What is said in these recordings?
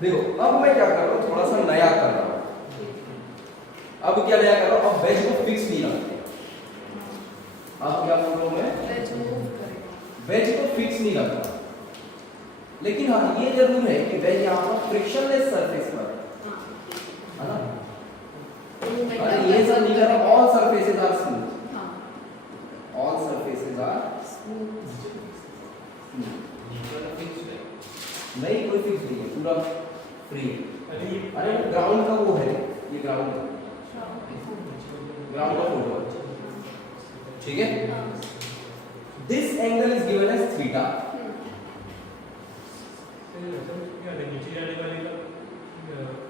देखो अब मैं क्या कर रहा हूँ, थोड़ा सा नया कर रहा हूँ। अब क्या नया कर रहा हूँ, अब वेज को फिक्स नहीं रखते। अब क्या बोल रहा हूँ मैं, वेज को फिक्स नहीं रखता, लेकिन हाँ ये जरूर है कि वेज यहाँ पर फ्रिक्शनलेस सरफेस पर है ना। अरे ये सब नहीं कर रहा, all surfaces are smooth, all surfaces are नहीं, कोई फिक्स नहीं है, पूरा फ्री है। अरे ग्राउंड का वो है, ये ग्राउंड का फोटो, ठीक है। This angle is given as theta. नीचे जाने वाले का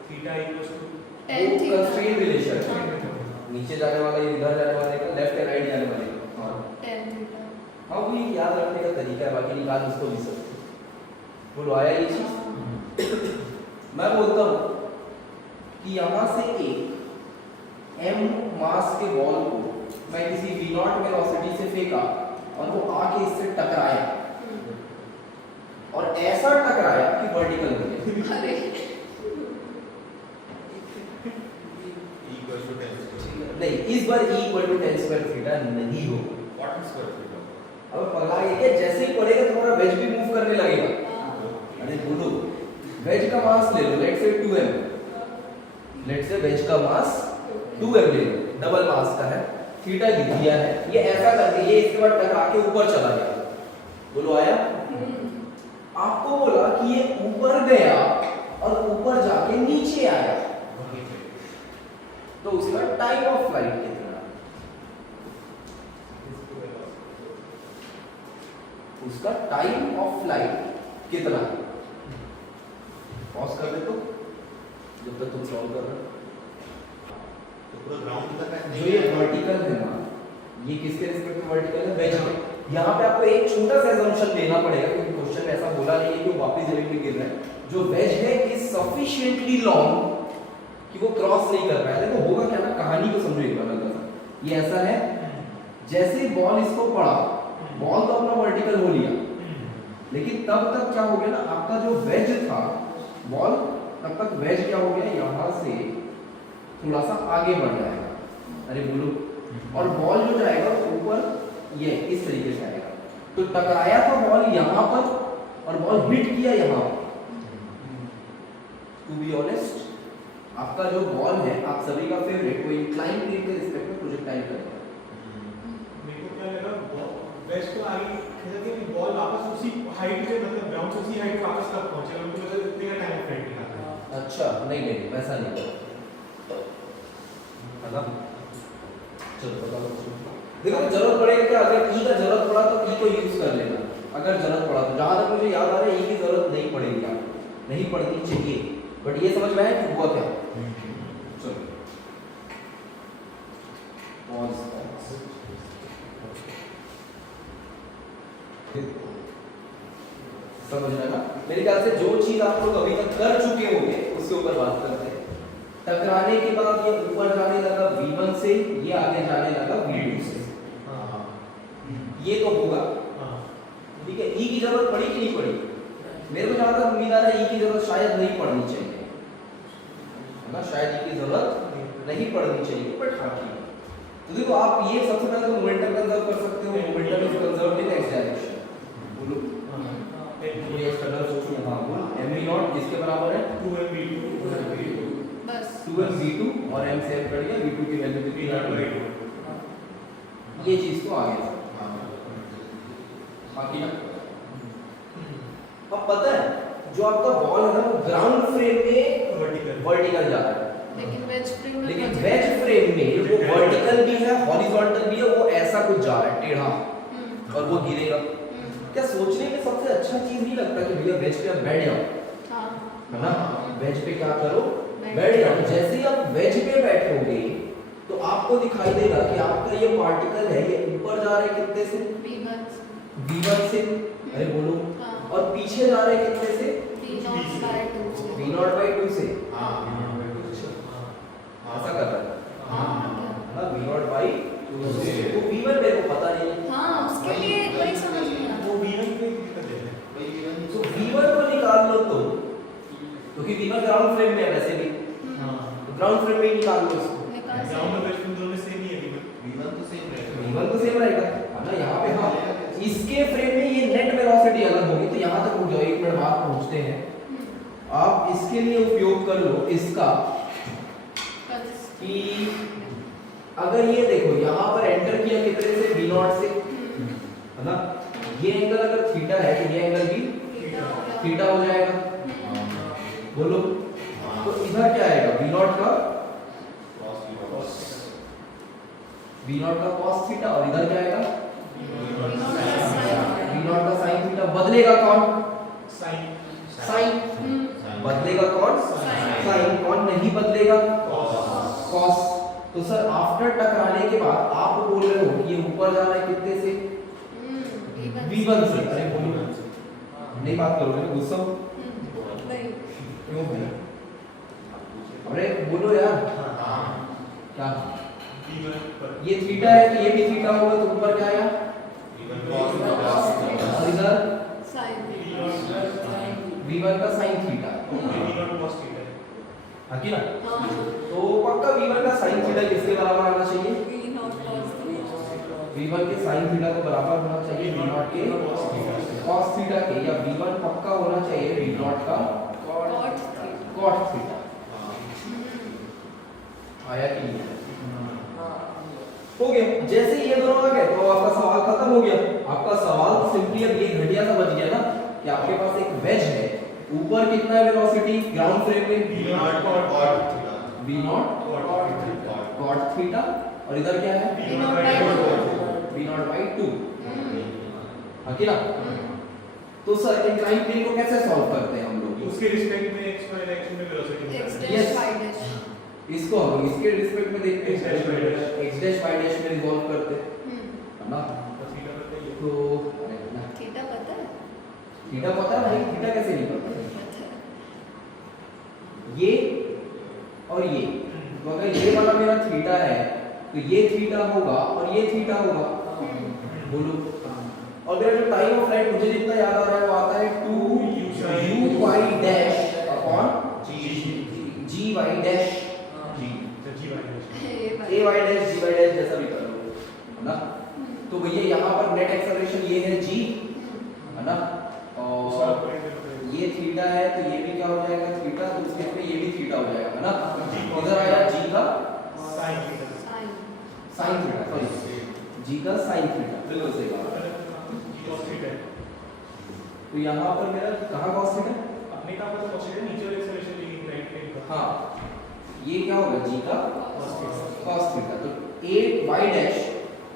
theta equals to constraint relation, नीचे जाने वाला ये इधर जाने वाले का, लेफ्ट एंड राइट जाने वाले का, हाँ वो याद रखने का तरीका है, बाकी निकाल उसको भी सकते। बोलो आया ये चीज। मैं बोलता हूँ कि यहाँ से एक m मास के बॉल को मैं किसी v0 वेलोसिटी से फेंका और वो आके इससे टकराया और ऐसा टकराया कि वर्टिकल हो गया। नहीं, इस बार E = tan स्क्वायर थीटा नहीं होगा। What is square theta? अब पगला ये क्या, जैसे ही पड़ेगा तुम्हारा वेज भी मूव करने लगेगा। अरे बोलो, वेज का मास ले लो, let's say 2m, let's say veg का मास 2m ले लो, डबल मास का है, थीटा गिर दिया है, ये ऐसा करके ये इसके बाद टकरा के ऊपर चला गया। बोलो आया? आपको बोला कि ये ऊपर गया और ऊपर जाके नीचे आया, तो उसका टाइम ऑफ फ्लाइट कितना? उसका टाइम ऑफ फ्लाइट कितना? पॉज कर दे तो जब तक तुम सॉल्व कर रहे हो। तो पूरा ग्राउंड तक जो ये वर्टिकल है ना, ये किसके रिस्पेक्ट में वर्टिकल है? वेज के। यहाँ पे आपको एक छोटा सा assumption लेना पड़ेगा, क्योंकि क्वेश्चन में ऐसा बोला नहीं है कि वो वापस जमीन में गिर रहा है। जो वेज है इज सफिशिएंटली लॉन्ग कि वो क्रॉस नहीं कर पाया। देखो होगा क्या ना, कहानी को समझो एक बार हल्का सा। ये ऐसा है, जैसे बॉल इसको पड़ा, बॉल तो अपना वर्टिकल हो लिया, लेकिन तब तक क्या हो गया ना, आपका जो वेज था बॉल, तब तक वेज क्या हो गया, यहाँ से थोड़ा सा आगे बढ़ जाएगा। अरे बोलो, और बॉल जो जाएगा ऊपर ये इस तरीके से आएगा। तो टकराया था बॉल यहाँ पर और बॉल हिट किया यहाँ पर। टू बी ऑनेस्ट, आपका जो बॉल है, आप सभी का फेवरेट, वो इंक्लाइन प्लेन के रिस्पेक्ट में प्रोजेक्टाइल करेगा। मेरे को क्या लगा, वेस्ट को आगे खींचा के बॉल वापस उसी हाइट पे, मतलब ग्राउंड से उसी हाइट वापस कब पहुंचेगा, उनको मतलब इतने का टाइम फ्रेंड निकाला। अच्छा नहीं वैसा नहीं है ना। चलो बताओ, देखो जरूरत पड़ेगा क्या, अगर ई का जरूरत पड़ा तो ई को यूज कर लेना, अगर जरूरत पड़ा तो। जहां तक मुझे याद आ रहा है ई की जरूरत नहीं पड़ेगी, आपको नहीं पड़नी चाहिए, बट ये समझ में आया कि हुआ क्या। चलो समझ रहे ना। मेरे ख्याल से जो चीज आप लोग अभी तक कर चुके होंगे उसके ऊपर बात करते हैं। टकराने के बाद ये ऊपर जाने लगा v1 से, ये आगे जाने लगा v2 से। ये तो होगा, ठीक है। ई की जरूरत पड़ी कि नहीं पड़ी? मेरे को जहां तक उम्मीद आ रहा है ई की जरूरत शायद नहीं पड़नी चाहिए, है ना, शायद ई की जरूरत नहीं पड़नी चाहिए, बट हाँ ठीक है। तो देखो आप ये सबसे पहले तो मोमेंटम कंजर्व कर सकते हो, momentum is conserved in x direction. बोलो कोई एक्सटर्नल सोर्स में, हाँ बोल mv0 किसके बराबर है? 2mv2 बस 2mv2 और m से m कट गया, v2 की वैल्यू कितनी आ गई? ये चीज तो आ गया। बाकी ना अब पता है, जो आपका बॉल है ना वो ग्राउंड फ्रेम में वर्टिकल जा रहा है, लेकिन वेज फ्रेम में वो वर्टिकल भी है, हॉरिजॉन्टल भी है, वो ऐसा कुछ जा रहा है टेढ़ा, और वो गिरेगा। क्या सोचने में सबसे अच्छा चीज नहीं लगता कि भैया वेज पे आप बैठ जाओ, है ना, वेज पे क्या करो, बैठ जाओ। जैसे ही आप वेज पे बैठोगे तो आपको दिखाई देगा कि आपका ये पार्टिकल है, ये ऊपर जा रहे कितने से? v1 से। अरे बोलो, और पीछे जा रहे कितने से? v0/2 से। ऐसा कर रहा है v0/2 से। तो v1 मेरे को पता नहीं है, हाँ उसके लिए वही समझ नहीं आता। वो v1 पे दिक्कत है, तो v1 को निकाल लो तो क्योंकि v1 ग्राउंड फ्रेम में है वैसे भी, हां तो ग्राउंड फ्रेम में ही निकाल लो इसको। ग्राउंड और बेस दोनों में सेम ही है v1 तो सेम रहेगा, v1 तो सेम रहेगा है ना। यहाँ पे हाँ इसके फ्रेम में ये नेट वेलोसिटी अलग होगी, तो यहाँ तक रुक जाओ, एक मिनट बाद पहुँचते हैं। आप इसके लिए उपयोग कर लो इसका कि अगर ये देखो यहाँ पर एंटर किया कितने से, v0 से, है ना। ये एंगल अगर थीटा है तो ये एंगल भी थीटा हो जाएगा, बोलो। तो इधर क्या आएगा, v0 का cos थीटा, और इधर क्या आएगा v0 का sin थीटा। बदलेगा कौन, साइन। बदलेगा कौन, साइन। कौन नहीं बदलेगा, cos। तो सर आफ्टर टकराने के बाद आप बोल रहे हो कि ये ऊपर जा रहा है कितने से, v1 से। अरे बोलो, नहीं बात करोगे ना, गुस्सा क्यों भाई, अरे बोलो यार। क्या ये थीटा है तो ये भी थीटा होगा, तो ऊपर क्या आएगा, और इधर v1 का sin थीटा, हाँ कि ना। तो पक्का v1 का sin थीटा किसके बराबर आना चाहिए, v1 के sin थीटा को बराबर होना चाहिए v0 के cos थीटा के, या v1 पक्का होना चाहिए v0 का cot थीटा। आया कि नहीं, हो गया। जैसे ये दोनों आ गए तो आपका सवाल खत्म हो गया। आपका सवाल सिंपली अब ये घटिया समझ गया ना कि आपके पास एक वेज है, ऊपर कितना है वेलोसिटी ग्राउंड फ्रेम में, v0 cot थीटा, और इधर क्या है v0/2, हाँ कि ना। तो सर इंक्लाइन प्लेन को कैसे सॉल्व करते हैं हम लोग, उसके रिस्पेक्ट में x y डायरेक्शन में वेलोसिटी Yes. इसको हम लोग इसके रिस्पेक्ट में देखते हैं, x डैश y डैश में रिवॉल्व करते हैं, है ना। तो अरे ना थीटा पता है, थीटा पता है भाई, थीटा कैसे नहीं पता, ये और ये, तो अगर ये वाला मेरा थीटा है तो ये थीटा होगा और ये थीटा होगा, बोलो। और मेरा जो टाइम ऑफ फ्लाइट मुझे जितना याद आ रहा है वो आता है 2u y dash upon g y dash, a y dash g y dash, जैसा भी कर लो, है ना। तो भैया यहाँ पर नेट एक्सेलरेशन ये है g, है ना, और ये थीटा है तो ये भी क्या हो जाएगा थीटा, तो उसके पे ये भी थीटा हो जाएगा, है ना। इधर आया g का sin थीटा, सॉरी g का sin थीटा, बिल्कुल सही बात। तो यहाँ पर मेरा कहाँ cos थीटा, अपने का पर cos थीटा नीचे वाले एक्सेलरेशन लेकिन राइट प्लेन का, हाँ ये क्या होगा g का cos थीटा। तो a y डैश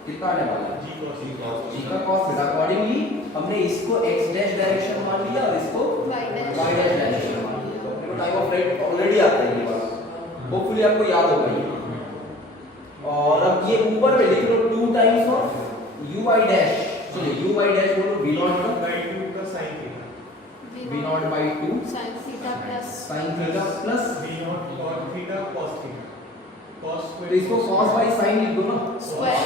कितना आने वाला है, g का cos थीटा। अकॉर्डिंगली हमने इसको x डैश डायरेक्शन मान लिया और इसको y डैश डायरेक्शन मान लिया। तो अपने को टाइम ऑफ फ्लाइट ऑलरेडी आता है ये बात, होपफुली आपको याद होगा ये। और अब ये ऊपर में लिख लो 2 times of u y dash, चलिए u y डैश बोलो v0 का sin theta, v0/2 sin theta plus sin theta plus v0 cot theta cos theta, cos तो स्क्वायर इसको cos बाय sin लिख दो ना, square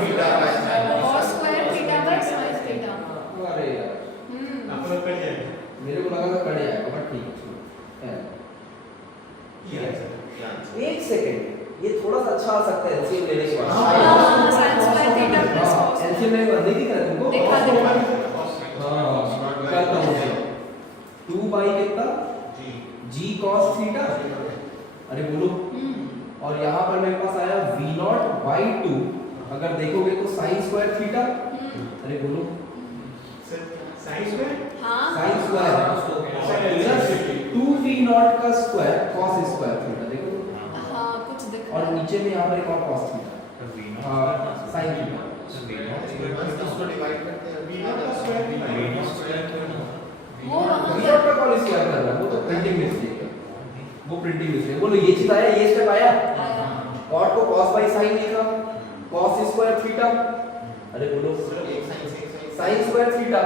theta by sin, cos square theta by sin theta. अरे यार आपको कट जाएगा, मेरे को लगा था कट जाएगा, बट ठीक है। ये है सर। एक सेकंड, ये थोड़ा सा अच्छा आ सकता है एलसीएम लेने के बाद। हाँ, sin square theta plus cos LCM लेने के बाद नहीं दिख रहा है तुमको, देखा देखा हाँ करता हूँ 2 बाई कितना g cos थीटा, अरे बोलो। और यहाँ पर मेरे पास आया v0/2, अगर देखोगे तो sin स्क्वायर थीटा, अरे बोलो sin स्क्वायर हाँ sin स्क्वायर प्लस 2v0 का स्क्वायर cos स्क्वायर थीटा, देखो। हाँ कुछ दिख और नीचे में यहाँ पर एक और cos थीटा, sin थीटा। इसको डिवाइड करते हैं, v0 का स्क्वायर वो वहाँ v0 का कॉल स्क्वायर कर रहा है, वो तो प्रिंटिंग मिस्टेक है, वो प्रिंटिंग मिस्टेक। बोलो ये चीज आया, ये स्टेप आया। आया cot को cos बाय sin लिखा, cos स्क्वायर थीटा, अरे बोलो एक sin से एक sin स्क्वायर थीटा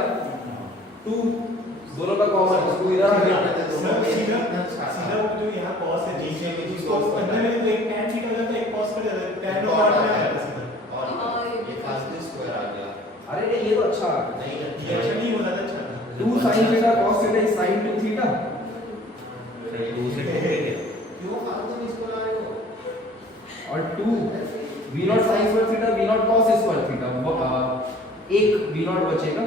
2, दोनों का कॉमन 2 इधर आ गया। सर सीधा वो जो यहाँ cos है g से जिसको अंदर में तो एक tan थीटा हो जाता है, एक cos कट जाता है, tan और cot में आ जाता है सीधा। और ये फास्ट स्क्वायर आ गया, अरे नहीं ये तो अच्छा आ गया। नहीं ये अच्छा नहीं हो जाता, अच्छा 2 sin theta cos theta is sin 2 theta, दो से क्यों फालतू में इसको ला रहे हो? और 2 v not sin square theta v not cos square theta एक v नॉट बचेगा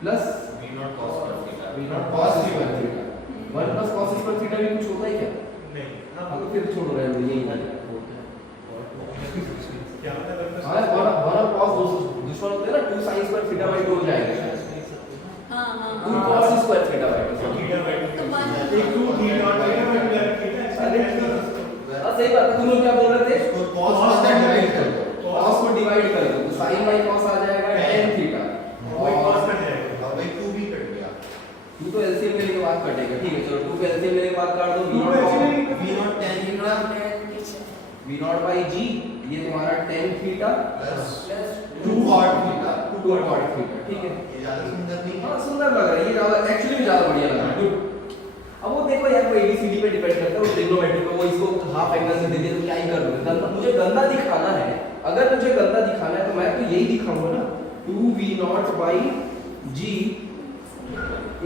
plus V not cos square theta v not cos square theta 1 plus cos square theta भी कुछ होता है क्या? नहीं हाँ तो फिर छोड़ रहे हो यही है क्या मतलब हाँ वन cos दूसरा होता है ना 2 sin स्क्वायर थीटा बाई 2 हो जाएगा हाँ हाँ 2 cos square theta by 2 theta by तो वन एक 2 थीटा बाई थीटा अरे हाँ सही बात है तुम लोग क्या बोल रहे थे इसको cos से डिवाइड कर दो cos को डिवाइड कर दो तो sin बाई cos आ जाएगा tan थीटा वही cos कट जाएगा अब एक 2 भी कट गया तू तो एलसीएम लेने के बाद कटेगा ठीक है चलो 2 को एलसीएम लेने के बाद काट दो to LCM V naught tan theta v naught by g ये तुम्हारा tan theta plus plus 2 cot theta 2 cot theta ठीक है ये ज्यादा सुंदर नहीं हाँ है सुंदर लग रहा है ये ज्यादा एक्चुअली ज्यादा बढ़िया लग रहा है गुड अब वो देखो यार वो एबीसीडी पे डिपेंड करता है वो ट्रिग्नोमेट्री पे वो इसको हाफ एंगल से दे दे तो क्या ही कर लोगे गंदा मुझे गंदा दिखाना है अगर मुझे गंदा दिखाना है तो मैं तो यही दिखाऊंगा ना 2v not by g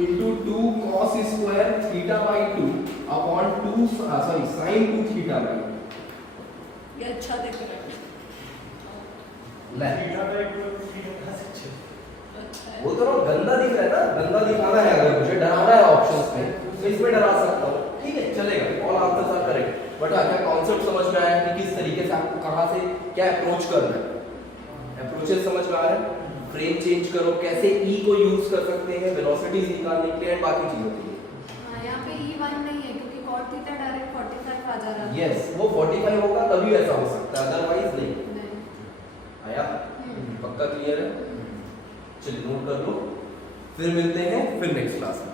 into 2 cos square theta by 2 upon 2 sorry sin 2 theta by 2 ये अच्छा दिख रहा है ले थीटा बाई 2 थीटा से अच्छा है वो तो गंदा दिख रहा है ना गंदा दिखाना है अगर मुझे डराना है ऑप्शंस में तो इसमें डरा सकता हूँ ठीक है चलेगा all answers are correct but क्या कॉन्सेप्ट समझ में आया कि किस तरीके से आपको कहाँ से क्या अप्रोच करना है अप्रोचेस समझ में आ रहा है फ्रेम चेंज करो कैसे ई को यूज कर सकते हैं वेलोसिटीज निकालने के लिए एंड बाकी चीजों के लिए हाँ यहाँ पे E1 नहीं है क्योंकि cot थीटा डायरेक्ट 45 आ जा रहा है यस वो 45 होगा तभी ऐसा हो सकता है अदरवाइज नहीं नहीं आया पक्का क्लियर है चलिए नोट कर लो फिर मिलते हैं फिर नेक्स्ट क्लास में